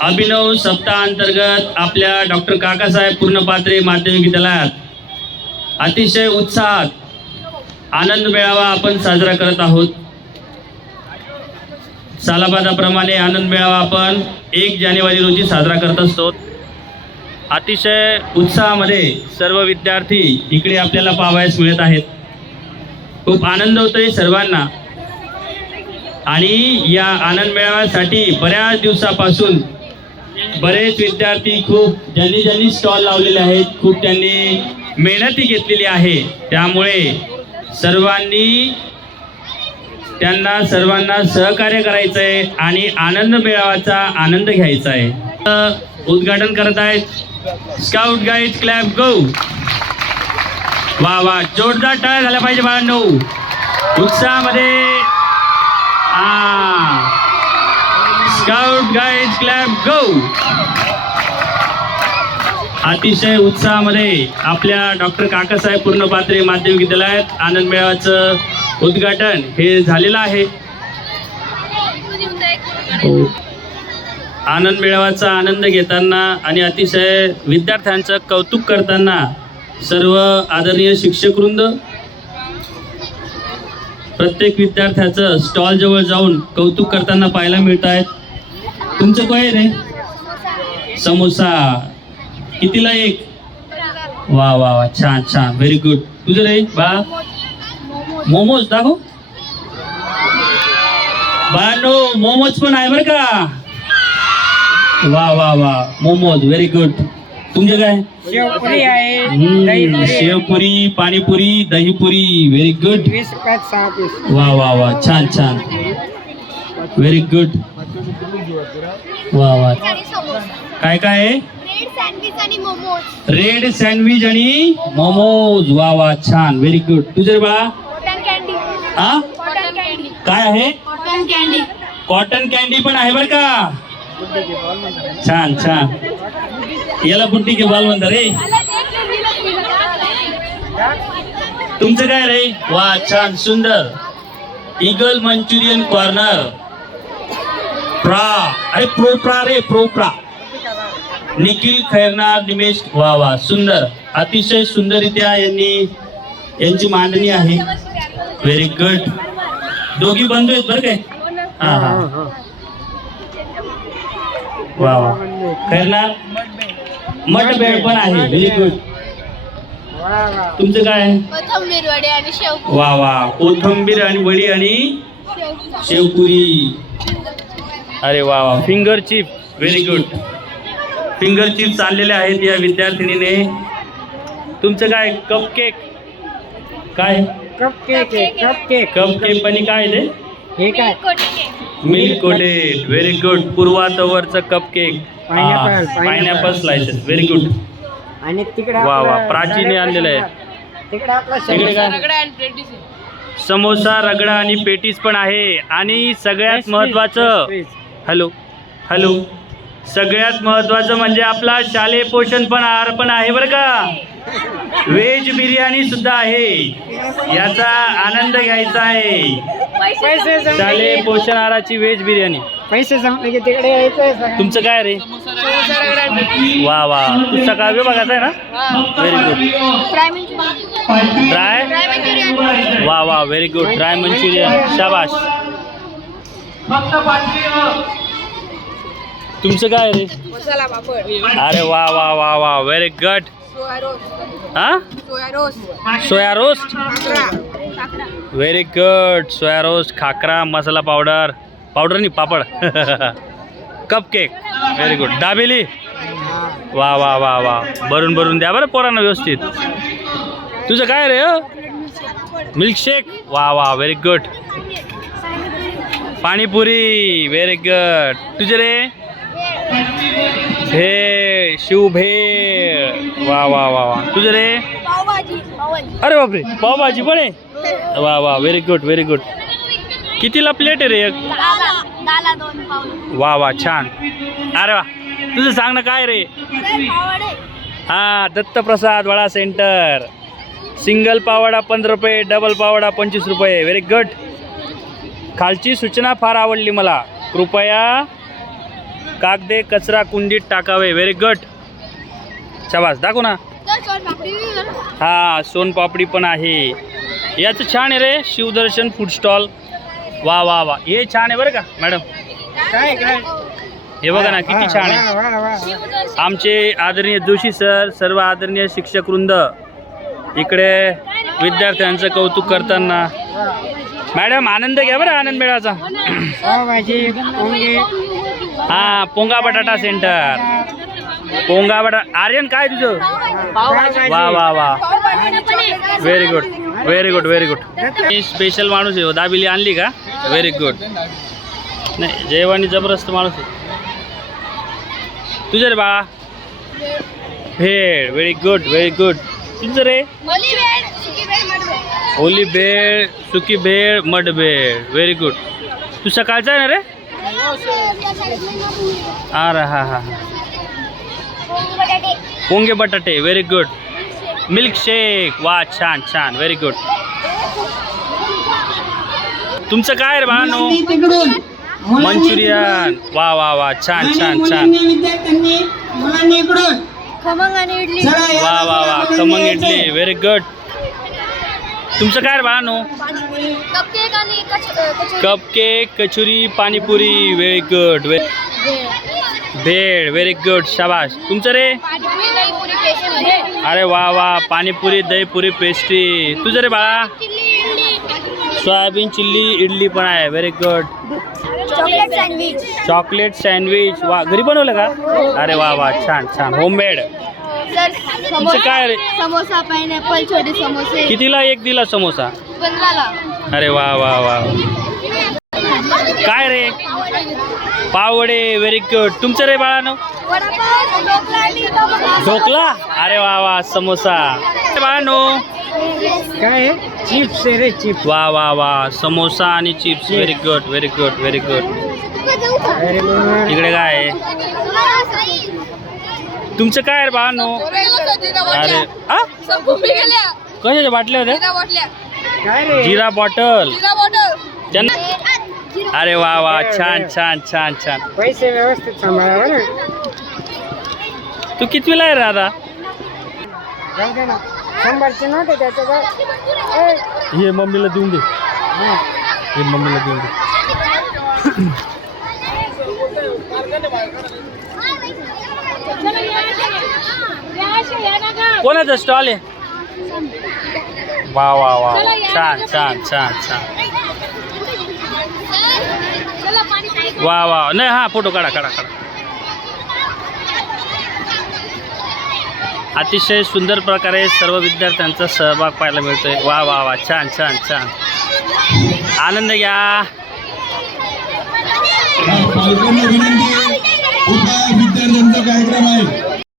अभिनव सप्ताह अंतर्गत आपल्या डॉक्टर काकासाहेब पूर्णपात्रे माध्यमिक विद्यालयात अतिशय उत्साहात आनंद मेळावा आपण साजरा करत आहोत. सालाबादाप्रमाणे आनंद मेळावा आपण एक जानेवारी रोजी साजरा करत असतो. अतिशय उत्साहामध्ये सर्व विद्यार्थी इकडे आपल्याला पाहावयास मिळत आहेत. खूप आनंद होतोय सर्वांना. आणि या आनंद मेळाव्यासाठी बऱ्याच दिवसापासून बरेच विद्यार्थी खूप ज्यांनी ज्यांनी स्टॉल लावलेले आहेत खूप त्यांनी मेहनती घेतलेली आहे. त्यामुळे सर्वांनी त्यांना सर्वांना सहकार्य करायचं आहे आणि आनंद मिळवायचा आनंद घ्यायचा आहे. उद्घाटन करत आहेत स्काउट गाईड क्लॅब गो वा वा जोरदार टाळ झाला पाहिजे बाळांनो. उत्साहामध्ये हा स्काउट गाईड क्लॅब गो अतिशय उत्साहामध्ये आपल्या डॉक्टर काकासाहेब पूर्णपात्रे माध्यमिक विद्यालयात आनंद मेळाव्याचं उद्घाटन हे झालेलं आहे. आनंद मेळाव्याचा आनंद घेताना आणि अतिशय विद्यार्थ्यांचं कौतुक करताना सर्व आदरणीय शिक्षकवृंद प्रत्येक विद्यार्थ्याचं स्टॉल जवळ जाऊन कौतुक करताना पाहायला मिळत आहेत. तुमचं काय रे? समोसा. कितीला एक? वा वा वा छान छान. व्हेरी गुड तुझं रे? बा? मोमोज दाखव. बाळांनो मोमोज पण आहे बरं का? वा वा वा. मोमोज. व्हेरी गुड तुमचे काय? शेवपुरी आहे. शेवपुरी पाणीपुरी दहीपुरी. व्हेरी गुड वा वा वा. छान छान. व्हेरी गुड वा वा. काय काय? रेड सँडविच आणि मोमोज वा वा छान. व्हेरी गुड तुझे बा कॉटन कॅन्डी हा काय आहे? कॉटन कॅन्डी कॉटन कॅन्डी पण आहे बरं का? छान छान. याला बुट्टी के बाल म्हणतात रे. तुमचं काय रे? वा छान. सुंदर. इगल मंचुरियन कॉर्नर प्रा. अरे प्रो प्रा रे प्रो प्रा. निखिल खैरनार निमेश वा वा. सुंदर. अतिशय सुंदररित्या यांनी यांची मांडणी आहे. व्हेरी गुड दोघी बंधू आहेत बरं काय? हा हा. वा वा. खैरनार मठ बेड पण आहे. व्हेरी गुड तुमचं काय? आहे वा वा. कोथंबीर आणि वडी आणि शेव शेवपुरी. अरे वा वा. Finger chip very good finger chip चाललेले आहेत या विद्यार्थिनीने. तुमचं काय कप केक काय? Cup cake cup cake cup cake पण काय ते? हे काय? Milk coated very good Purva तवरचं cup cake Pineapple, pineapple. Pineapple slices very good आणि तिकडे वा, वा, आपलं प्राचीने आणलेलं आहे. तिकडे आपला तिकडे काय? समोसा. समोसा रगडा आणि पेटीस पण आहे. आणि सगळ्यात महत्वाचं. हॅलो. हॅलो. सगळ्यात महत्वाचं म्हणजे आपला शालेय पोषण पण आहार पण आहे बरं का? व्हेज बिर्याणी सुद्धा आहे. याचा आनंद घ्यायचा आहे. शालेय पोषण आहाराची व्हेज बिर्याणी. पैसे. तुमचं काय रे. वा वा. तू सकाळ विभागाचा आहे ना? व्हेरी गुड ड्राय वा वा. व्हेरी गुड ड्राय मंचुरियन शाबाश तुमचं काय रे? मसाला पापड. अरे वा वा वा वा व्हेरी गुड सोया रोस्ट. हा? Soya roast. Soya roast? Khakhra. Very good soya roast khakhra masala powder. Powder नाही papad. Cup cake very good dabeli? वा वा वा वा. भरून भरून द्या बरं पोरांना व्यवस्थित. तुझं काय रे मिल्कशेक वा वा very good panipuri very good तुझे रे? शिव भेळ वा वा वा वा. तुझं रे? अरे बापरे पावभाजी पण आहे? वा वा व्हेरी गुड व्हेरी गुड कितीला प्लेट आहे रे एक? वा वा छान. अरे वा तुझं सांग ना काय रे? हा दत्तप्रसाद वडा सेंटर. सिंगल पावडा पंधरा रुपये डबल पावडा पंचवीस रुपये. व्हेरी गुड खालची सूचना फार आवडली मला. कृपया कागदे कचरा कुंडीत टाकावे. व्हेरी गुड शाबास. दाखव ना. तर सोन पापडी हा सोनपापडी पण आहे. याचं छान आहे रे शिवदर्शन फूड स्टॉल वा वा वा. हे छान आहे बरं का मॅडम काय काय? हे बघा ना किती छान आहे. आमचे आदरणीय जोशी सर सर्व आदरणीय शिक्षक वृंद. इकडे विद्यार्थ्यांचं कौतुक करताना. मॅडम आनंद घ्या बरं आनंद मेळाचा. पावभाजी पोंगे हा पोंगा बटाटा सेंटर. पोंगा बटाटा आर्यन काय तुझं? वा वा वा. Very good very good very good मी स्पेशल माणूस आहे हो. दाबिली आणली का? व्हेरी गुड नाही जयवानी जबरदस्त माणूस आहे. तुझं रे बा bhel very good very good तुझं रे? मली वेळ सुकी वेळ मडवे. ओली भेळ सुकी भेळ मड भेळ व्हेरी गुड तू सकाळचा आहे ना रे? अरे हा हा हा. बटाटे. पोंगे बटाटे. व्हेरी गुड मिल्क शेक वा छान छान. व्हेरी गुड तुमचं काय रे तिकडून. मंचुरियन. वा वा वा. छान छान छान. मुलांनी इकडून. खमंग आणि इडली. वा वा वा खमंग इडली. व्हेरी गुड तुमचं काय रे बाळानो? कपकेक आणि कच- अ, kachori. Cup cake kachori panipuri very good bhel. Bhel very good शाबाश तुमचं रे. अरे वा वा पाणीपुरी दहीपुरी पेस्ट्री तुझं रे बाळा? सोयाबीन चिल्ली इडली पण आहे very good chocolate sandwich. Chocolate sandwich. वा घरी बनवलं का? अरे वा वा छान छान. होममेड सर तुमचं काय रे? समोसा पायनॅपल छोटे समोसे. कितीला एक दिला समोसा? पंधराला अरे वा वा वा. काय रे? पावडे व्हेरी गुड तुमचं रे बाळानो. ढोकला? अरे वा वा समोसा. बाळानो. काय आहे? चिप्स आहे रे चिप्स वा वा वा. समोसा आणि chips very good very good very good अरे गुड. इकडे काय आहे? तुमचं काय रे बाळानो अरे. आ? कशाच्या बाटल्या होत्या? काय रे? जिरा बॉटल. त्यांना अरे वा वा. छान छान छान छान. पैसे व्यवस्थित सांभाळा बरं तू कितवीला आहे रे आता जाऊ दे ना. शंभरची नोट आहे त्याच्यावर ए, हे मम्मीला देऊन दे. हा. हे मम्मीला देऊन दे. कोणाचा स्टॉल आहे? वा वा वा छान छान छान छान. वा वा. नाही हा फोटो काढा काढा काढा. अतिशय सुंदर प्रकारे सर्व विद्यार्थ्यांचा सहभाग पाहायला मिळतोय. वा वा वा. छान छान छान. आनंद घ्या. विनंती विद्यार्थ्यांचा कार्यक्रम आहे.